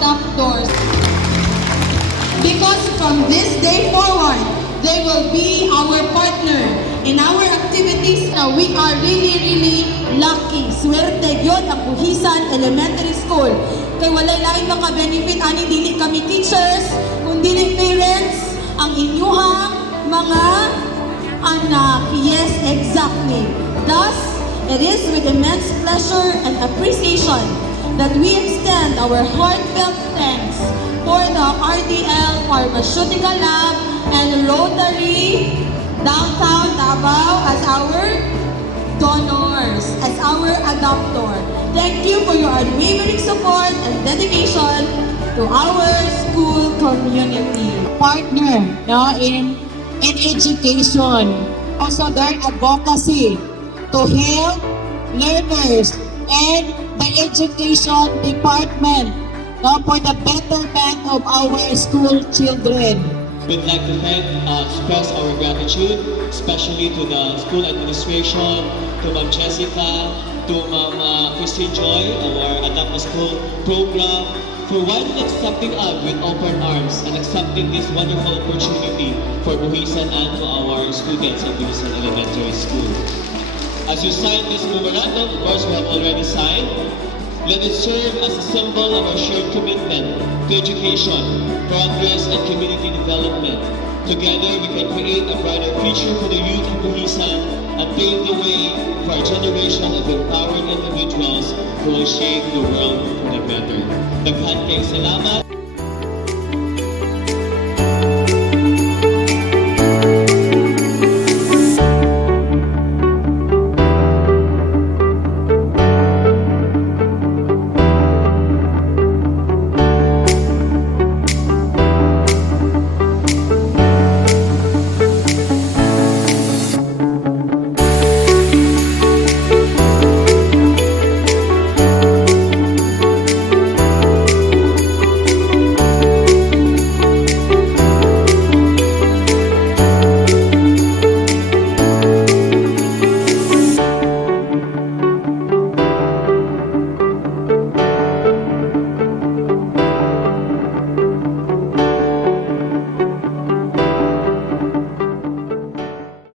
adopters. Because from this day forward, they will be our partner in our activities. Now, we are really lucky. Swerte yun ang Buhisan Elementary School. Kaya walay lain maka-benefit, ani dili kami teachers, kung dili parents, ang inyuhang mga anak. Yes, exactly. Thus, it is with immense pleasure and appreciation that we extend our heartfelt thanks for the RDL Pharmaceutical Lab and Rotary Downtown Davao as our donors, as our adopter. Thank you for your unwavering support and dedication to our school community. Partner in education. Also their advocacy to help learners and the education department for the betterment of our school children. We'd like to express our gratitude, especially to the school administration, to Ma'am Jessica, to Ma'am Christine Joy, our Adopt a School program, for widely accepting us with open arms and accepting this wonderful opportunity for Buhisan and to our students at Buhisan Elementary School. As you sign this memorandum, of course we have already signed, let it serve as a symbol of our shared commitment to education, progress, and community development. Together, we can create a brighter future for the youth of Buhisan and pave the way for a generation of empowered individuals who will shape the world for the better. Daghang kayong salamat.